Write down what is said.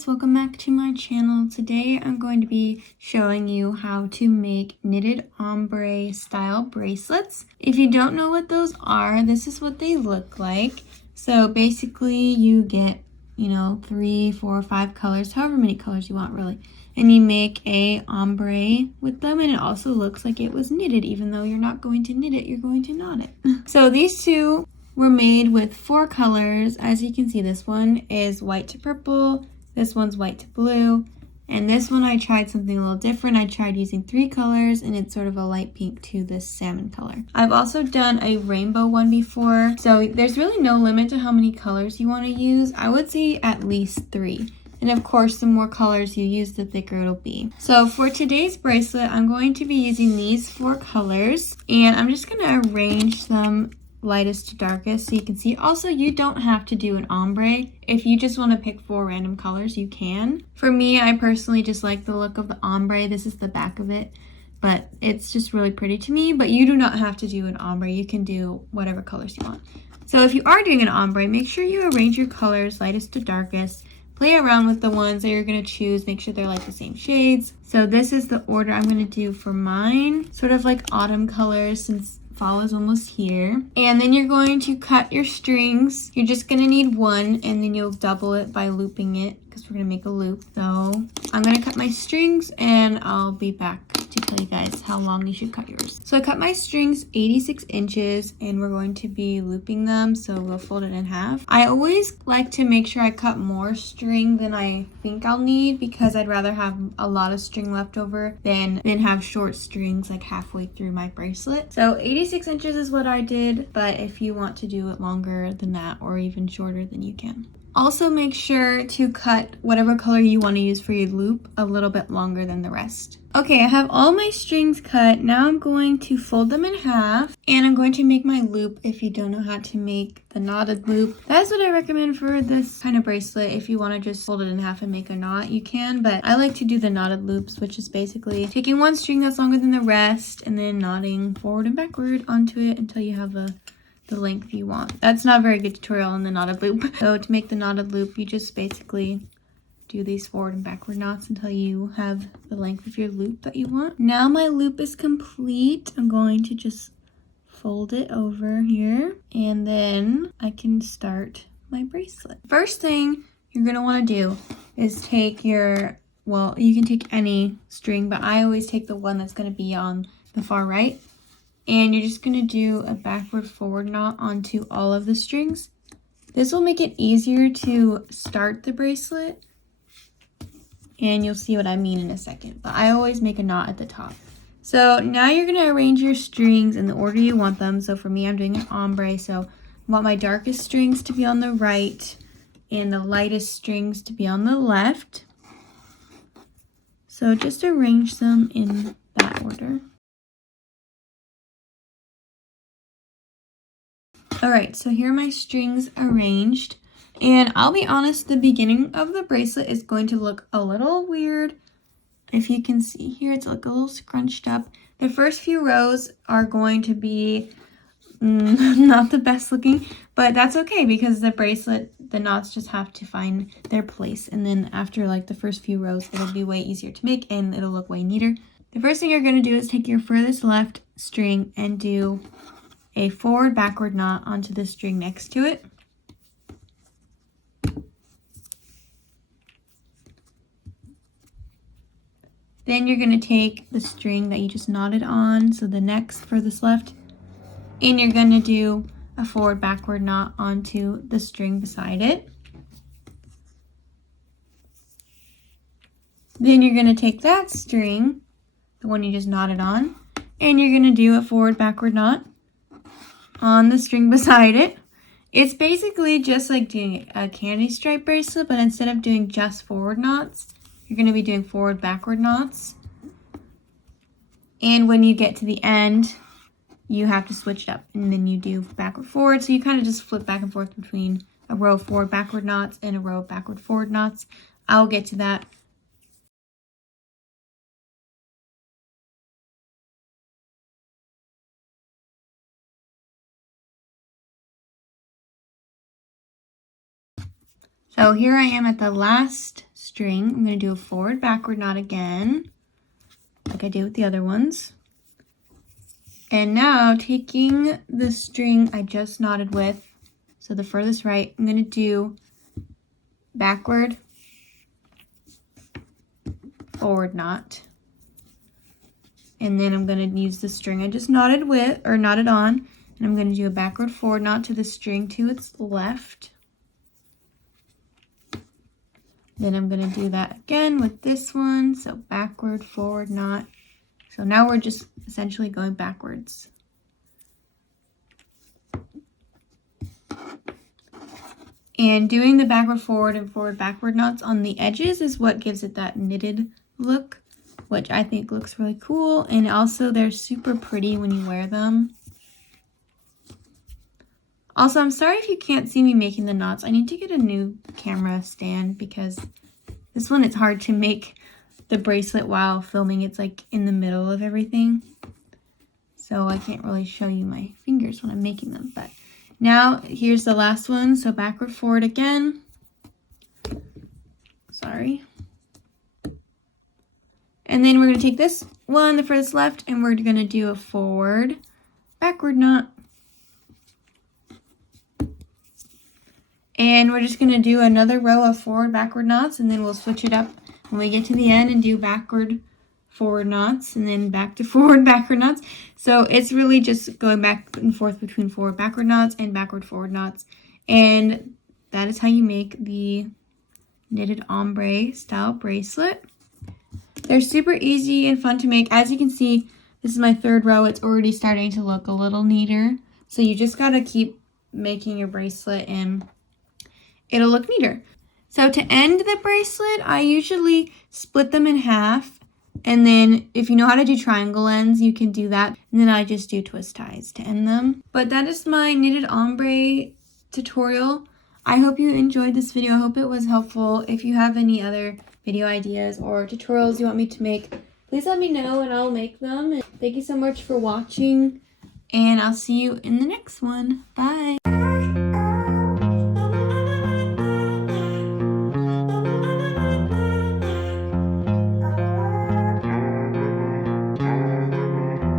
guys, welcome back to my channel. Today I'm going to be showing you how to make knitted ombre style bracelets. If you don't know what those are, this is what they look like. So basically you get, 3, 4, 5 colors, however many colors you want really. And you make a ombre with them, and it also looks like it was knitted, even though you're not going to knit it, you're going to knot it. So these two were made with 4 colors. As you can see, this one is white to purple, this one's white to blue, and this one I tried something a little different. I tried using 3 colors, and it's sort of a light pink to this salmon color. I've also done a rainbow one before, so there's really no limit to how many colors you want to use. I would say at least 3. And of course, the more colors you use, the thicker it'll be. So for today's bracelet, I'm going to be using these 4 colors, and I'm just going to arrange them lightest to darkest so you can see. Also, you don't have to do an ombre. If you just want to pick 4 random colors, you can. For me, I personally just like the look of the ombre. This is the back of it, but it's just really pretty to me. But you do not have to do an ombre. You can do whatever colors you want. So if you are doing an ombre, make sure you arrange your colors lightest to darkest. Play around with the ones that you're going to choose. Make sure they're like the same shades. So this is the order I'm going to do for mine. Sort of like autumn colors, since fall is almost here. And then you're going to cut your strings. You're just going to need 1, and then you'll double it by looping it, because we're going to make a loop. So I'm going to cut my strings, and I'll be back to tell you guys how long you should cut yours. So I cut my strings 86 inches, and we're going to be looping them, so we'll fold it in half. I always like to make sure I cut more string than I think I'll need, because I'd rather have a lot of string left over than have short strings like halfway through my bracelet. So 86 inches is what I did, but if you want to do it longer than that or even shorter, then you can. Also, make sure to cut whatever color you want to use for your loop a little bit longer than the rest. Okay, I have all my strings cut. Now I'm going to fold them in half, and I'm going to make my loop. If you don't know how to make the knotted loop, that's what I recommend for this kind of bracelet. If you want to just fold it in half and make a knot, you can, but I like to do the knotted loops, which is basically taking one string that's longer than the rest and then knotting forward and backward onto it until you have the length you want. That's not a very good tutorial on the knotted loop. So to make the knotted loop, you just basically do these forward and backward knots until you have the length of your loop that you want. Now my loop is complete. I'm going to just fold it over here, and then I can start my bracelet. First thing you're gonna want to do is take your, well, you can take any string, but I always take the one that's going to be on the far right. And you're just going to do a backward forward knot onto all of the strings. This will make it easier to start the bracelet, and you'll see what I mean in a second. But I always make a knot at the top. So now you're going to arrange your strings in the order you want them. So for me, I'm doing an ombre, so I want my darkest strings to be on the right and the lightest strings to be on the left. So just arrange them in that order. Alright, so here are my strings arranged, and I'll be honest, the beginning of the bracelet is going to look a little weird. If you can see here, it's like a little scrunched up. The first few rows are going to be not the best looking, but that's okay, because the bracelet, the knots just have to find their place, and then after like the first few rows, it'll be way easier to make and it'll look way neater. The first thing you're going to do is take your furthest left string and do a forward backward knot onto the string next to it. Then you're going to take the string that you just knotted on, so the next furthest left, and you're going to do a forward backward knot onto the string beside it. Then you're going to take that string, the one you just knotted on, and you're going to do a forward backward knot on the string beside it. It's basically just like doing a candy stripe bracelet, but instead of doing just forward knots, you're going to be doing forward backward knots. And when you get to the end, you have to switch it up, and then you do backward forward. So you kind of just flip back and forth between a row of forward backward knots and a row of backward forward knots. I'll get to that. So here I am at the last string. I'm going to do a forward backward knot again, like I did with the other ones. And now taking the string I just knotted with, so the furthest right, I'm going to do backward, forward knot. And then I'm going to use the string I just knotted with, or knotted on, and I'm going to do a backward forward knot to the string to its left. Then I'm going to do that again with this one, so backward forward knot. So now we're just essentially going backwards. And doing the backward forward and forward backward knots on the edges is what gives it that knitted look, which I think looks really cool. And also they're super pretty when you wear them. Also, I'm sorry if you can't see me making the knots. I need to get a new camera stand because this one, it's hard to make the bracelet while filming. It's like in the middle of everything. So I can't really show you my fingers when I'm making them. But now here's the last one. So backward, forward again. Sorry. And then we're going to take this one, the furthest left, and we're going to do a forward backward knot. And we're just going to do another row of forward backward knots, and then we'll switch it up when we get to the end and do backward forward knots, and then back to forward backward knots. So it's really just going back and forth between forward backward knots and backward forward knots. And that is how you make the knitted ombre style bracelet. They're super easy and fun to make. As you can see, this is my third row. It's already starting to look a little neater. So you just got to keep making your bracelet and it'll look neater. So to end the bracelet, I usually split them in half. And then if you know how to do triangle ends, you can do that. And then I just do twist ties to end them. But that is my knitted ombre tutorial. I hope you enjoyed this video. I hope it was helpful. If you have any other video ideas or tutorials you want me to make, please let me know and I'll make them. And thank you so much for watching. And I'll see you in the next one. Bye.